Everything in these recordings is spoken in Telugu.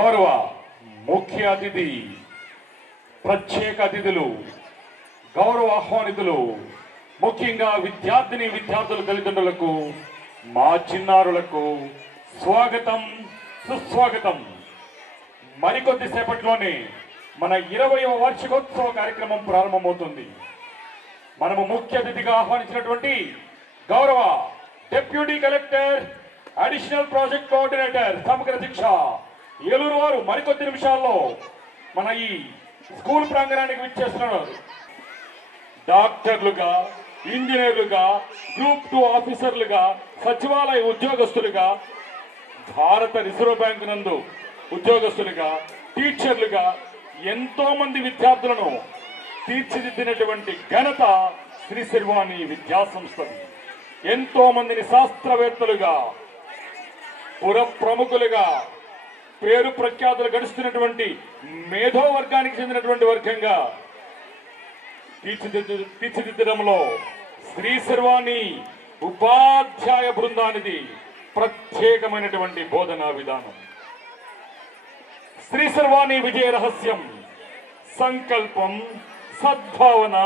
గౌరవ ముఖ్య అతిథి, ప్రత్యేక అతిథులు, గౌరవ ఆహ్వానితులు, ముఖ్యంగా విద్యార్థిని విద్యార్థుల తల్లిదండ్రులకు, మా చిన్నారులకు స్వాగతం, సుస్వాగతం. మరికొద్ది సేపట్లోనే మన 20వ వార్షికోత్సవ కార్యక్రమం ప్రారంభమవుతుంది. మనము ముఖ్య అతిథిగా ఆహ్వానించినటువంటి గౌరవ deputy collector, additional project coordinator, సమగ్ర శిక్ష ఏలూరు వారు మరికొద్ది నిమిషాల్లో మన ఈ స్కూల్ ప్రాంగణానికి విచ్చేస్తున్నారు. డాక్టర్లుగా, ఇంజనీర్లుగా, గ్రూప్ 2 ఆఫీసర్లుగా, సచివాలయ ఉద్యోగస్తులుగా, భారత రిజర్వ్ బ్యాంకు నందు ఉద్యోగస్తులుగా, టీచర్లుగా ఎంతో మంది విద్యార్థులను తీర్చిదిద్దినటువంటి ఘనత శ్రీ శర్వాణి విద్యా సంస్థది. ఎంతో మందిని శాస్త్రవేత్తలుగా, పుర ప్రముఖులుగా, పేరు ప్రఖ్యాతులు గడుస్తున్నటువంటి మేధో వర్గానికి చెందినటువంటి వర్గంగా తీర్చిదిద్దడంలో శ్రీ శర్వాణి ఉపాధ్యాయ బృందానిది ప్రత్యేకమైనటువంటి బోధనా విధానం. శ్రీ శర్వాణి విజయ రహస్యం సంకల్పం, సద్భావన,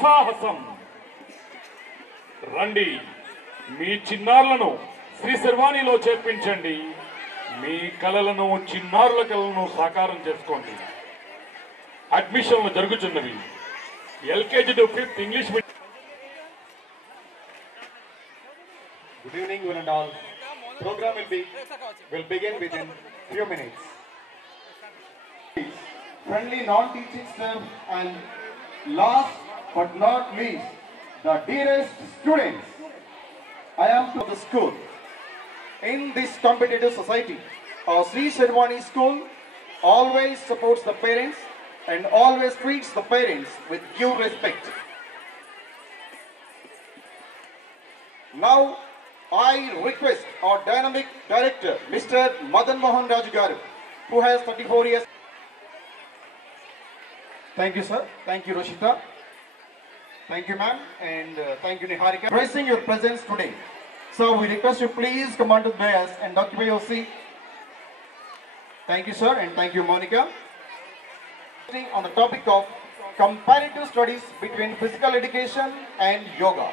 సాహసం. రండి, మీ చిన్నారులను శ్రీ శర్వాణిలో చేర్పించండి. మీ కలలను, చిన్నారుల కలలను సాకారం చేసుకోండి. అడ్మిషన్లు జరుగుతున్నవి. LKG to 5th English medium. Good evening, one and all. Program will begin within few minutes. Friendly non-teaching staff and last but not least, the dearest students. I am to the school. In this competitive society, our Sri Sherwani School always supports the parents and always treats the parents with due respect. Now, I request our dynamic director, Mr. Madan Mohan Raju Garu, who has 34 years. Thank you, sir. Thank you, Roshita. Thank you, ma'am, and thank you, Niharika, gracing your presence today. So we request you please come on to the dais and occupy your seat. Thank you, sir, and thank you, Monica. On the topic of comparative studies between physical education and yoga.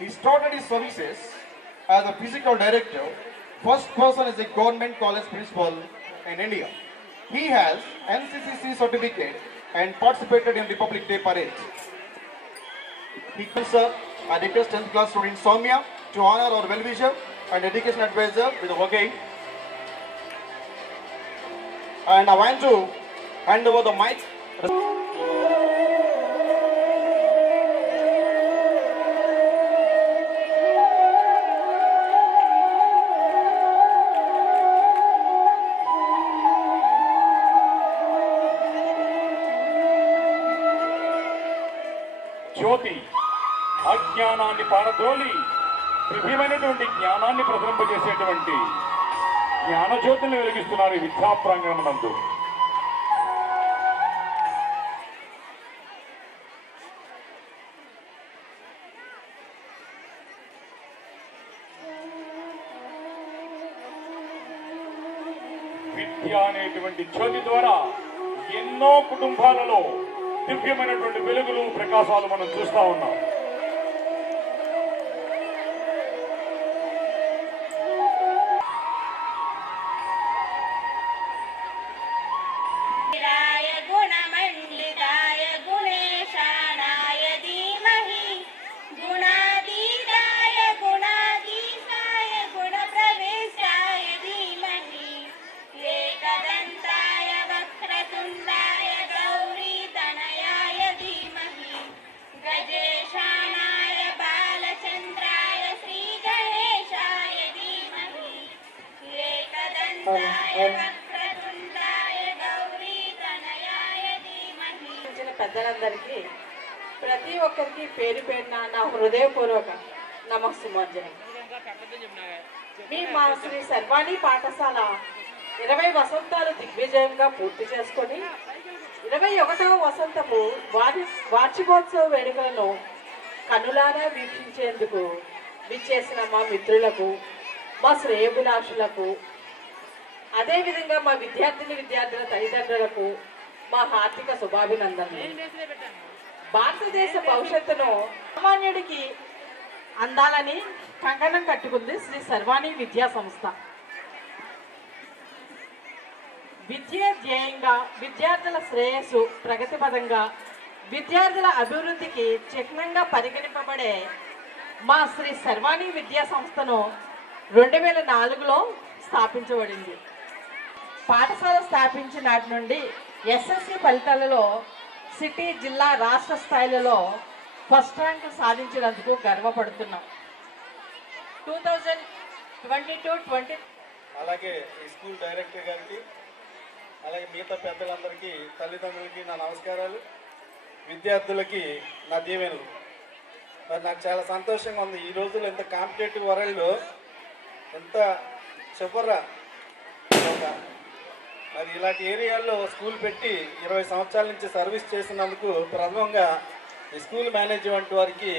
He started his services as a physical director, first person as a government college principal in India. He has NCCC certificate and participated in Republic Day parade. He comes up a latest 10th class student Soumya to honor our well-wisher and education advisor with a bouquet. And I want to hand over the mic. జ్యోతి అజ్ఞానాన్ని పారద్రోలి దివ్యమైనటువంటి జ్ఞానాన్ని ప్రసరింపజేసేటువంటి జ్ఞానజ్యోతిని వెలిగిస్తున్నారు ఈ విద్యా ప్రాంగణం నందు. విద్య అనేటువంటి జ్యోతి ద్వారా ఎన్నో కుటుంబాలలో దివ్యమైనటువంటి వెలుగులు, ప్రకాశాలు మనం చూస్తా ఉన్నాం. పెద్దలందరికీ ప్రతి ఒక్కరికి పేరు పేరున నా హృదయపూర్వక నమస్సుమాంజలి. మా శ్రీ శర్వాణి పాఠశాల 20 వసంతాలు దిగ్విజయంగా పూర్తి చేసుకొని 21వ వసంతపు వార్షికోత్సవ వేడుకలను కనులారా వీక్షించేందుకు విచ్చేసిన మా మిత్రులకు, మా శ్రేయోభిలాషులకు అదేవిధంగా మా విద్యార్థుల తల్లిదండ్రులకు మా హార్దిక శుభాభినందనలు. భారతదేశ భవిష్యత్తును సామాన్యుడికి అందాలని కంకణం కట్టుకుంది శ్రీ సర్వాణి విద్యా సంస్థ. విద్య ధ్యేయంగా, విద్యార్థుల శ్రేయస్సు ప్రగతిపదంగా, విద్యార్థుల అభివృద్ధికి చిహ్నంగా పరిగణింపబడే మా శ్రీ సర్వాణి విద్యా సంస్థను 2004లో స్థాపించబడింది. పాఠశాల స్థాపించిన నాటి నుండి ఎస్ఎస్సి ఫలితాలలో సిటీ, జిల్లా, రాష్ట్ర స్థాయిలలో ఫస్ట్ ర్యాంకు సాధించినందుకు గర్వపడుతున్నాం. 2022-20 అలాగే ఈ స్కూల్ డైరెక్టర్ గారికి, అలాగే మిగతా పెద్దలందరికీ, తల్లిదండ్రులకి నా నమస్కారాలు, విద్యార్థులకి నా దీవెనలు. మరి నాకు చాలా సంతోషంగా ఉంది. ఈ రోజుల్లో ఇంత కాంపిటేటివ్ వరల్డ్లో ఎంత చివర మరి ఇలాంటి ఏరియాల్లో స్కూల్ పెట్టి 20 సంవత్సరాల నుంచి సర్వీస్ చేసినందుకు ప్రథమంగా ఈ స్కూల్ మేనేజ్మెంట్ వారికి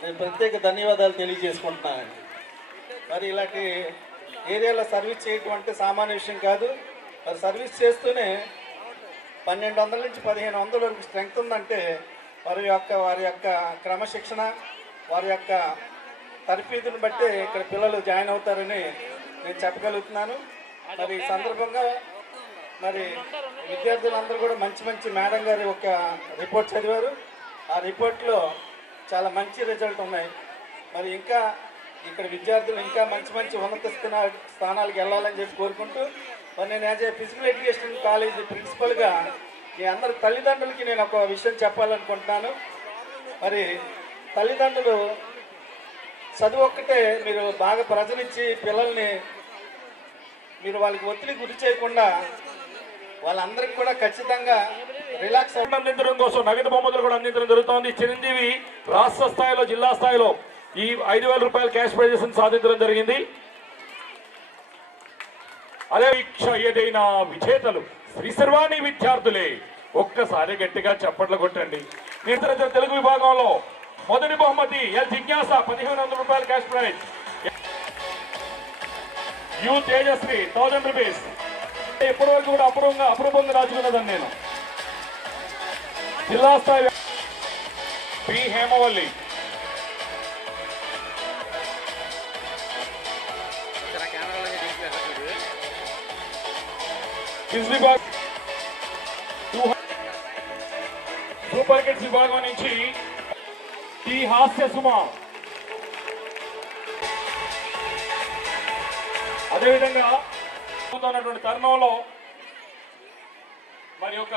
నేను ప్రత్యేక ధన్యవాదాలు తెలియజేసుకుంటున్నాను. మరి ఇలాంటి ఏరియాలో సర్వీస్ చేయటం అంటే సామాన్య విషయం కాదు. మరి సర్వీస్ చేస్తూనే 1200 నుంచి 1500 వరకు స్ట్రెంగ్త్ ఉందంటే వారి యొక్క క్రమశిక్షణ, వారి యొక్క తర్ఫీదుని బట్టి ఇక్కడ పిల్లలు జాయిన్ అవుతారని నేను చెప్పగలుగుతున్నాను. మరి ఈ సందర్భంగా మరి విద్యార్థులందరూ కూడా మంచి మేడం గారి ఒక రిపోర్ట్ చదివారు. ఆ రిపోర్ట్లో చాలా మంచి రిజల్ట్ ఉన్నాయి. మరి ఇంకా ఇక్కడ విద్యార్థులు ఇంకా మంచి ఉన్నత స్థానాలకు వెళ్ళాలని చెప్పి కోరుకుంటూ, మరి నేను as a physical education college ప్రిన్సిపల్గా మీ అందరి తల్లిదండ్రులకి నేను ఒక విషయం చెప్పాలనుకుంటున్నాను. మరి తల్లిదండ్రులు చదువు ఒక్కటే మీరు బాగా ప్రజలిచ్చి పిల్లల్ని మీరు వాళ్ళకి ఒత్తిడి గురి చేయకుండా వాళ్ళందరికీ కూడా ఖచ్చితంగా రిలాక్స్ అందించడం కోసం నగదు బహుమతులు కూడా అందించడం జరుగుతోంది. చిరంజీవి రాష్ట్ర స్థాయిలో, జిల్లా స్థాయిలో ఈ 5000 రూపాయల క్యాష్ ప్రైజెస్ సాధించడం జరిగింది. అదే వీక్ష ఏదైనా విజేతలు శ్రీ సర్వాణి విద్యార్థులే. ఒక్కసారి గట్టిగా చప్పట్లు కొట్టండి. తెలుగు విభాగంలో మొదటి బహుమతి ఎల్ జిజ్ఞాస 1500 రూపాయల cash prize. You Tejasri 1000 rupees. ఇప్పటి వరకు కూడా అపూర్వంగా రాచుకున్నదని నేను. జిల్లా స్థాయి పి హేమవల్లి సూపర్ కిడ్స్ విభాగం నుంచి టి హాస్య సుమ. అదేవిధంగా ఉన్నటువంటి తరుణంలో మరి యొక్క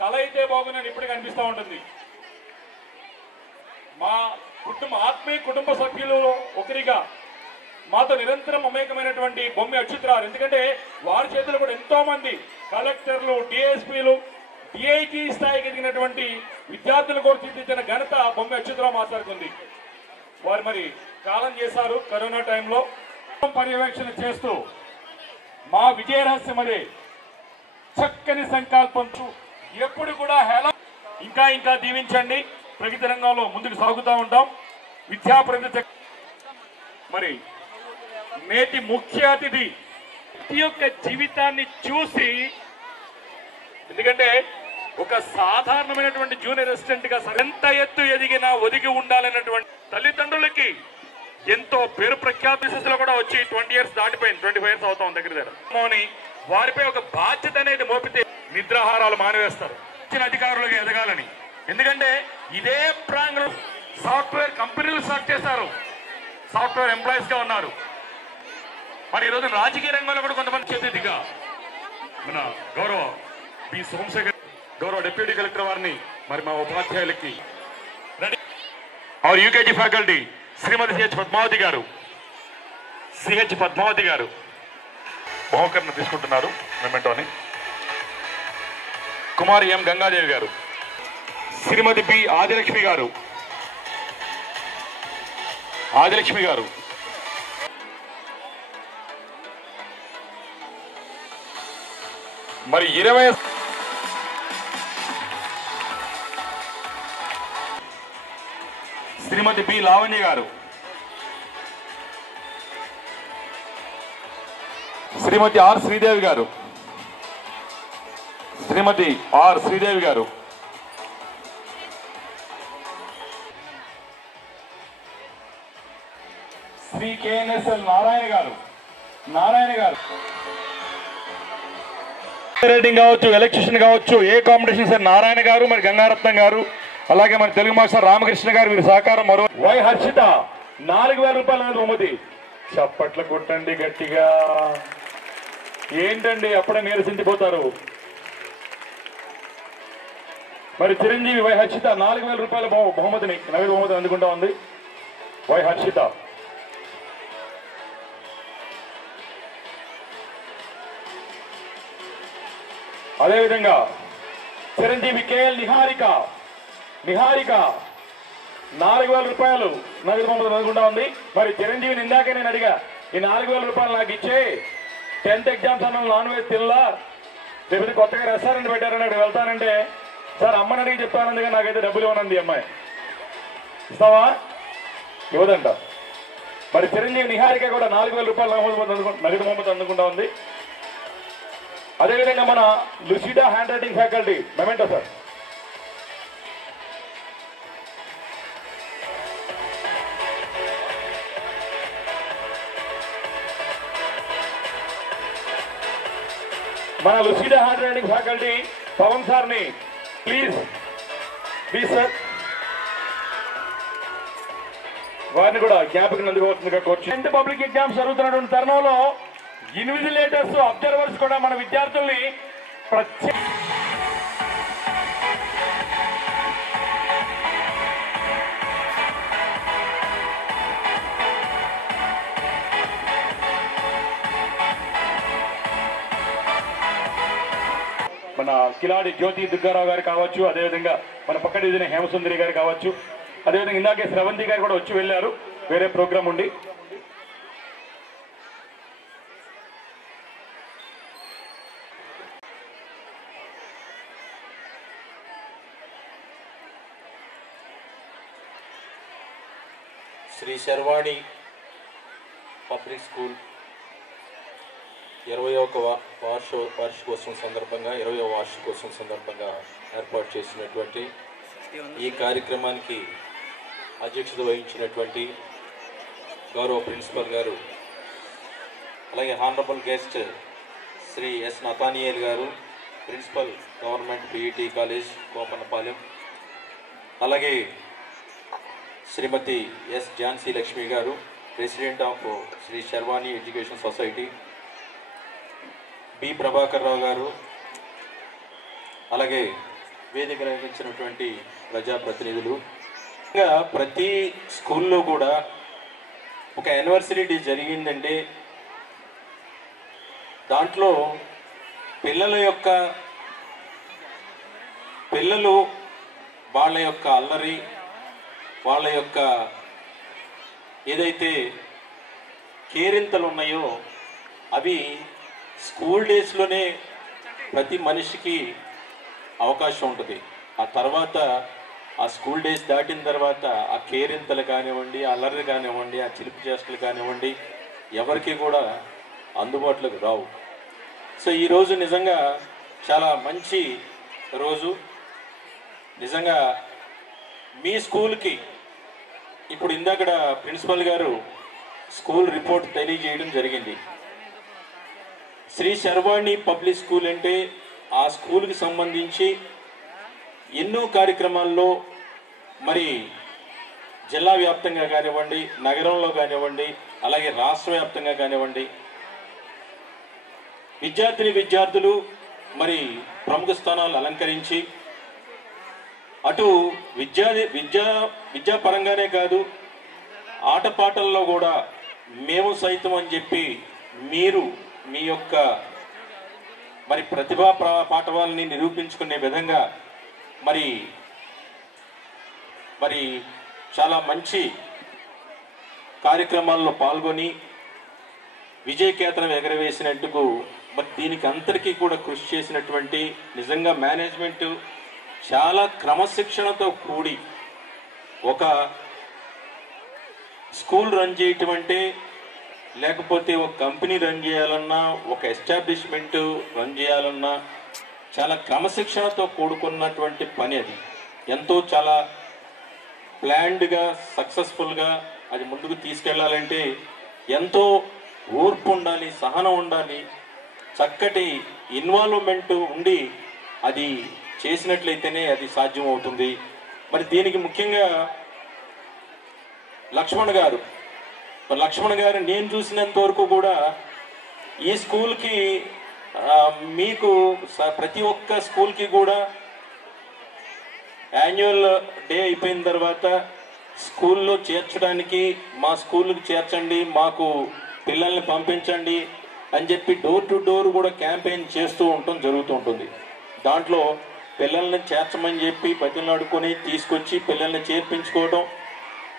కళ అయితే బాగుందని ఇప్పటికీ అనిపిస్తూ ఉంటుంది. మా ఆత్మీయ కుటుంబ సభ్యులు ఒకరిగా మాతో నిరంతరం మమేకమైనటువంటి బొమ్మి అచ్యుతరావు. ఎందుకంటే వారి చేతులు కూడా ఎంతో మంది కలెక్టర్లు, డిఎస్పీలు, డిఐజీ స్థాయికి ఎదిగినటువంటి విద్యార్థులు కూడా తీర్చిదిద్దిన ఘనత బొమ్మి అచ్యుతరావు మాట్లాడుతుంది. వారు మరి కాలం చేశారు కరోనా టైంలో. పర్యవేక్షణ చేస్తూ మా విజయ రహస్యం అదే చక్కని సంకల్పం. ఎప్పుడు కూడా ఇంకా దీవించండి. ప్రగతి రంగంలో ముందుకు సాగుతూ ఉంటాం. విద్యాప్రగతి మరి నేటి ముఖ్య అతిథి యొక్క జీవితాన్ని చూసి, ఎందుకంటే ఒక సాధారణమైనటువంటి జూనియర్ అసిస్టెంట్ గా ఎంత ఎత్తు ఎదిగినా ఒదిగి ఉండాలన్నటువంటి తల్లిదండ్రులకి ఎంతో పేరు ప్రఖ్యాతిలో కూడా వచ్చి 20 years దాటిపోయింది. 25 years అవుతాం దగ్గర వారిపై ఒక బాధ్యత అనేది మోపితే నిద్రాహారాలు మానివేస్తారు ఇచ్చిన అధికారులుగా ఎదగాలని. ఎందుకంటే ఇదే ప్రాంగణం సాఫ్ట్వేర్ కంపెనీలు స్టార్ట్ చేశారు, సాఫ్ట్వేర్ ఎంప్లాయీస్ గా ఉన్నారు. మరి ఈరోజు రాజకీయ రంగంలో కూడా కొంతమంది చేతిదిగా మన గౌరవ పి సోమశేఖర్, గౌరవ డిప్యూటీ కలెక్టర్ వారిని, మరి మా ఉపాధ్యాయులకి और యూకేజీ ఫ్యాకల్టీ శ్రీమతి సిహెచ్ పద్మావతి గారు బహుకరణ తీసుకుంటున్నారు. మెమెంటోని కుమారి ఎం గంగాదేవి గారు, శ్రీమతి పి ఆదిలక్ష్మి గారు మరి 20 శ్రీమతి పి లావణ్య గారు, శ్రీమతి ఆర్ శ్రీదేవి గారు, శ్రీమతి ఆర్ శ్రీదేవి గారు. శ్రీ కేఎన్ఎస్ఎల్ నారాయణ గారు, నారాయణ గారు. రైటింగ్ కావచ్చు, ఎలక్ట్రిషియన్ కావచ్చు, ఏ కాంపిటీషన్ సార్ నారాయణ గారు, మరి గంగారత్నం గారు, అలాగే మన తెలుగు మాస్టర్ రామకృష్ణ గారు, వీరి సహకారం. మరో వై హర్షిత 4000 రూపాయల బహుమతి. చప్పట్లు కొట్టండి గట్టిగా. ఏంటండి అప్పుడే నీరసించిపోతారు. మరి చిరంజీవి వై హర్షిత 4000 రూపాయల బహుమతిని, నగదు బహుమతిని అందుకుంటా ఉంది వై హర్షిత. అదేవిధంగా చిరంజీవి కేఎల్ నిహారిక, నిహారిక 4000 రూపాయలు నగదు బహుమతి అందుకుంటా ఉంది. మరి చిరంజీవిని ఇందాకే నేను అడిగా, ఈ 4000 రూపాయలు నాకు ఇచ్చే 10th ఎగ్జామ్స్ అన్న నాన్ వెజ్ తిల్లా, లేకపోతే కొత్తగా రెస్టారెంట్ పెట్టారని అక్కడ వెళ్తానంటే, సార్ అమ్మని అడిగి చెప్తానందుగా నాకైతే డబ్బులు ఇవ్వనంది అమ్మాయి. ఇస్తావా? ఇవ్వదంట. మరి చిరంజీవి నిహారిక కూడా 4000 రూపాయల నగదు బహుమతి అందుకుంటా ఉంది. అదేవిధంగా మన Lucida handwriting faculty memento sir. మన Lucida handwriting faculty Pavan సార్ని ప్లీజ్ సార్ వారిని కూడా జ్ఞాపకం అందుకోవచ్చుగా కోరుచు. పబ్లిక్ ఎగ్జామ్స్ జరుగుతున్నటువంటి తరుణంలో ఇన్విజిలేటర్స్, అబ్జర్వర్స్ కూడా మన విద్యార్థుల్ని ప్రత్యేక మన కిలాడి జ్యోతి దుర్గారావు గారు కావచ్చు, అదేవిధంగా మన పక్క డివిజన్ హేమసుందరి గారు కావచ్చు, అదేవిధంగా ఇందాకే శ్రవంతి గారు కూడా వచ్చి వెళ్ళారు వేరే ప్రోగ్రాం ఉండి. శ్రీ శర్వాణి పబ్లిక్ స్కూల్ 21వ వార్షికోత్సవం సందర్భంగా 20వ వార్షికోత్సవం సందర్భంగా ఏర్పాటు చేసినటువంటి ఈ కార్యక్రమానికి అధ్యక్షత వహించినటువంటి గౌరవ ప్రిన్సిపల్ గారు, అలాగే honourable guest Shri S Nathaniel గారు, principal government PET college Kopannapalem, అలాగే శ్రీమతి ఎస్ ఝాన్సీ లక్ష్మి గారు, president of Shri Sharvani education society, B Prabhakar Rao గారు, అలాగే వేదిక నిర్వహించినటువంటి ప్రజాప్రతినిధులు. ఇంకా ప్రతి స్కూల్లో కూడా ఒక యానివర్సరీ డే జరిగిందంటే దాంట్లో పిల్లలు వాళ్ళ యొక్క అల్లరి, వాళ్ళ యొక్క ఏదైతే కేరింతలు ఉన్నాయో అవి స్కూల్ డేస్లోనే ప్రతి మనిషికి అవకాశం ఉంటుంది. ఆ తర్వాత ఆ స్కూల్ డేస్ దాటిన తర్వాత ఆ కేరింతలు కానివ్వండి, అల్లరి కానివ్వండి, ఆ చిలిపి చేష్టలు కానివ్వండి ఎవరికి కూడా అందుబాటులోకి రావు. సో ఈరోజు నిజంగా చాలా మంచి రోజు. నిజంగా మీ స్కూల్కి ఇప్పుడు ఇందాక ప్రిన్సిపల్ గారు స్కూల్ రిపోర్ట్ తెలియజేయడం జరిగింది. శ్రీ శర్వాణి పబ్లిక్ స్కూల్ అంటే ఆ స్కూల్కి సంబంధించి ఎన్నో కార్యక్రమాల్లో మరి జిల్లా వ్యాప్తంగా కానివ్వండి, నగరంలో కానివ్వండి, అలాగే రాష్ట్ర వ్యాప్తంగా కానివ్వండి విద్యార్థులు మరి ప్రముఖ స్థానాలు అలంకరించి అటు విద్యాపరంగానే కాదు ఆటపాటల్లో కూడా మేము సైతం అని చెప్పి మీరు మీ యొక్క మరి ప్రతిభా పాఠవాలని నిరూపించుకునే విధంగా మరి చాలా మంచి కార్యక్రమాల్లో పాల్గొని విజయకేతనం ఎగరవేసినందుకు మరి దీనికి అందరికీ కూడా కృషి చేసినటువంటి నిజంగా మేనేజ్మెంట్ చాలా క్రమశిక్షణతో కూడి ఒక స్కూల్ రన్ చేయటం అంటే లేకపోతే ఒక కంపెనీ రన్ చేయాలన్నా, ఒక ఎస్టాబ్లిష్మెంట్ రన్ చేయాలన్నా చాలా క్రమశిక్షణతో కూడుకున్నటువంటి పని. అది ఎంతో చాలా ప్లాన్డ్గా సక్సెస్ఫుల్గా అది ముందుకు తీసుకెళ్లాలంటే ఎంతో ఓర్పు ఉండాలి, సహనం ఉండాలి, చక్కటి ఇన్వాల్వ్మెంట్ ఉండి అది చేసినట్లయితేనే అది సాధ్యం అవుతుంది. మరి దీనికి ముఖ్యంగా లక్ష్మణ్ గారు నేను చూసినంత వరకు కూడా ఈ స్కూల్కి మీకు ప్రతి ఒక్క స్కూల్కి కూడా యాన్యువల్ డే అయిపోయిన తర్వాత స్కూల్లో చేర్చడానికి మా స్కూల్కి చేర్చండి, మాకు పిల్లల్ని పంపించండి అని చెప్పి డోర్ టు డోర్ కూడా క్యాంపెయిన్ చేస్తూ ఉండటం జరుగుతూ ఉంటుంది. దాంట్లో పిల్లల్ని చేర్చమని చెప్పి బతిలాడుకొని తీసుకొచ్చి పిల్లల్ని చేర్పించుకోవడం.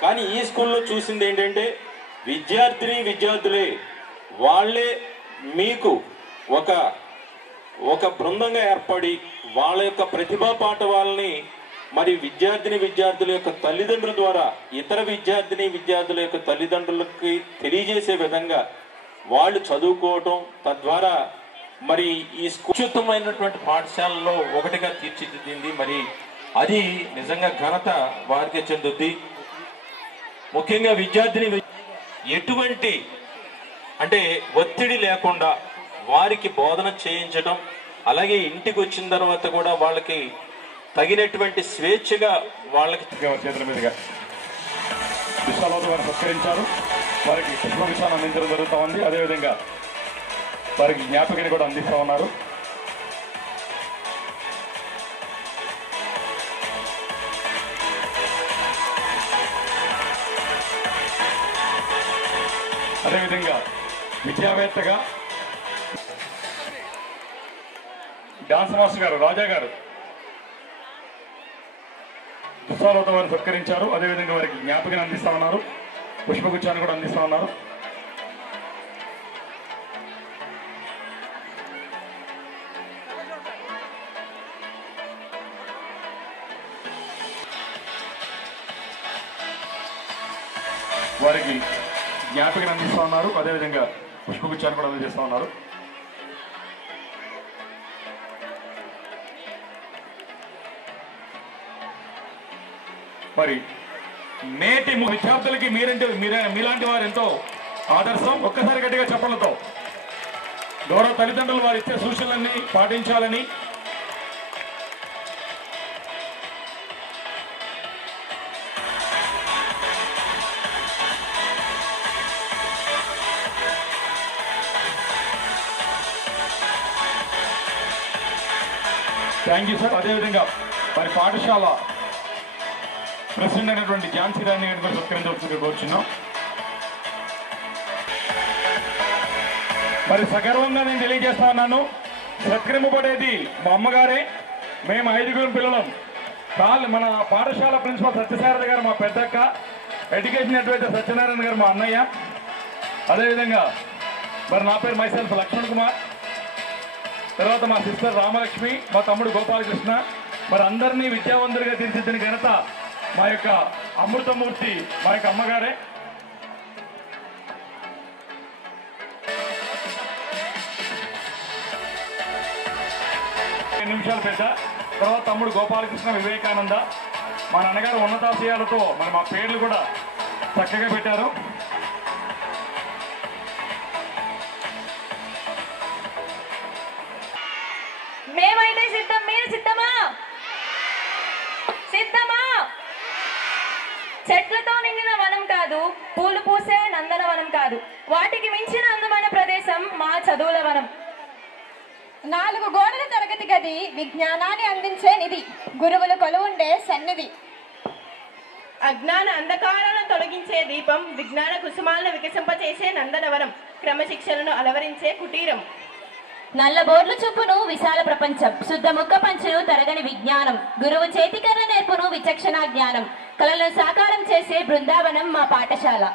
కానీ ఈ స్కూల్లో చూసింది ఏంటంటే విద్యార్థులే వాళ్ళే మీకు ఒక బృందంగా ఏర్పడి వాళ్ళ యొక్క ప్రతిభా పాఠవాలని మరి విద్యార్థుల యొక్క తల్లిదండ్రుల ద్వారా ఇతర విద్యార్థుల యొక్క తల్లిదండ్రులకి తెలియజేసే విధంగా వాళ్ళు చదువుకోవటం, తద్వారా మరి ఈ ఉచితమైనటువంటి పాఠశాలలో ఒకటిగా తీర్చిదిద్దింది. మరి అది నిజంగా ఘనత వారికే చెందుద్ది. ముఖ్యంగా ఎటువంటి అంటే ఒత్తిడి లేకుండా వారికి బోధన చేయించడం, అలాగే ఇంటికి వచ్చిన తర్వాత కూడా వాళ్ళకి తగినటువంటి స్వేచ్ఛగా వాళ్ళకి చేతుల మీదుగా విశాలతో వారు సత్కరించారు. వారికి పుష్ప విషయాన్ని అందించడం జరుగుతూ ఉంది. అదేవిధంగా వారికి జ్ఞాపకని కూడా అందిస్తూ ఉన్నారు. అదేవిధంగా విద్యావేత్తగా డాన్స్ మాస్టర్ గారు రాజా గారు పుష్పాలతో వారు సత్కరించారు. అదేవిధంగా వారికి జ్ఞాపకని అందిస్తా ఉన్నారు, పుష్పగుచ్చాన్ని కూడా అందిస్తా ఉన్నారు. వారికి జ్ఞాపకని అందిస్తా ఉన్నారు, అదేవిధంగా పుష్పగుచ్చాన్ని కూడా అందజేస్తా ఉన్నారు. మరి నేటి విద్యార్థులకి మీలాంటి వారు ఎంతో ఆదర్శం. ఒక్కసారి గట్టిగా చెప్పలతో గౌరవ తల్లిదండ్రులు వారు ఇచ్చే సూచనలన్నీ పాటించాలని, థ్యాంక్ యూ సార్. అదేవిధంగా వారి పాఠశాల ప్రెసిడెంట్ అయినటువంటి ఝాన్సీ రాణి గారిని కూడా సత్కరించవలసిందిగా కోరుచున్నాం. మరి సగర్వంగా నేను తెలియజేస్తా ఉన్నాను, సత్కరింపబడేది మా అమ్మగారే. మేము 5 పిల్లలం. మన పాఠశాల ప్రిన్సిపల్ సత్యసారథి గారు మా పెద్దక్క, ఎడ్యుకేషన్ అడ్వైజర్ సత్యనారాయణ గారు మా అన్నయ్య, అదేవిధంగా మరి నా పేరు మైసెల్ఫ్ లక్ష్మణ్ కుమార్, తర్వాత మా సిస్టర్ రామలక్ష్మి, మా తమ్ముడు గోపాలకృష్ణ. మరి అందరినీ విద్యావంతులుగా తీర్చిదిద్దిన ఘనత మా యొక్క అమృతమూర్తి మా యొక్క అమ్మగారే. నిమిషాలు పెద్ద, తర్వాత తమ్ముడు గోపాలకృష్ణ, వివేకానంద. మా నాన్నగారు ఉన్నతాశయాలతో మరి మా పేర్లు కూడా చక్కగా పెట్టారు. మేమైతే సిద్ధం, మీరు సిద్ధమా? సిద్ధమా? చెట్లతో నిండిన వనం కాదు, పూలు పూసే నందనవనం కాదు, వాటికి మించిన అందమైన ప్రదేశం మా చదువుల వనం. 4 గోడల తరగతి గది విజ్ఞానాన్ని అందించే నిధి, గురువులు కొలువుండే సన్నిధి. అజ్ఞాన అంధకారాలను తొలగించే దీపం, విజ్ఞాన కుసుమాలను వికసింపచేసే నందనవనం, క్రమశిక్షణను అలవరించే కుటీరం. నల్ల బోర్లు చూపును విశాల ప్రపంచం, శుద్ధ ముక్క పంచును తరగని విజ్ఞానం, గురువు చేతికర్ర నేర్పును విచక్షణ జ్ఞానం, కళలను సాకారం చేసే బృందావనం మా పాఠశాల.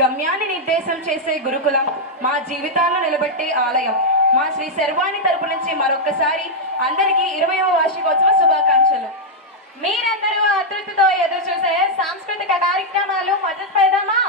గమ్యాన్ని నిర్దేశం చేసే గురుకులం, మా జీవితాలను నిలబెట్టే ఆలయం. మా శ్రీ శర్వాణి తరపు నుంచి మరొక్కసారి అందరికీ 20వ వార్షికోత్సవ శుభాకాంక్షలు. మీరందరూ ఆతృతతో ఎదురు చూసే సాంస్కృతిక కార్యక్రమాలు మొదలు పెడదామా?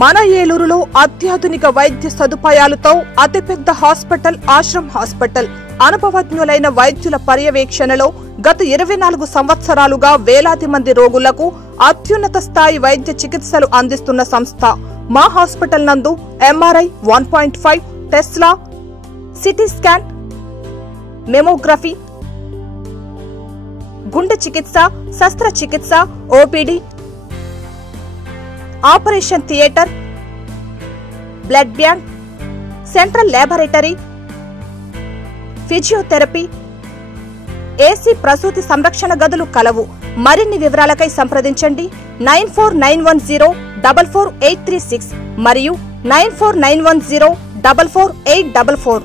మన ఏలూరులో అత్యాధునిక వైద్య సదుపాయాలతో అతిపెద్ద హాస్పిటల్ ఆశ్రమ్ హాస్పిటల్. అనుభవజ్ఞులైన వైద్యుల పర్యవేక్షణలో గత 24 సంవత్సరాలుగా వేలాది మంది రోగులకు అత్యున్నత స్థాయి వైద్య చికిత్సలు అందిస్తున్న సంస్థ. మా హాస్పిటల్ నందు MRI 1.5, Tesla, CT scan, mammography, గుండె చికిత్స, శస్త్రచికిత్స, OPD, operation theatre, blood bank, central laboratory, physiotherapy, AC ప్రసూతి సంరక్షణ గదులు కలవు. మరిన్ని వివరాలకై సంప్రదించండి 9491044836 మరియు 9491044844.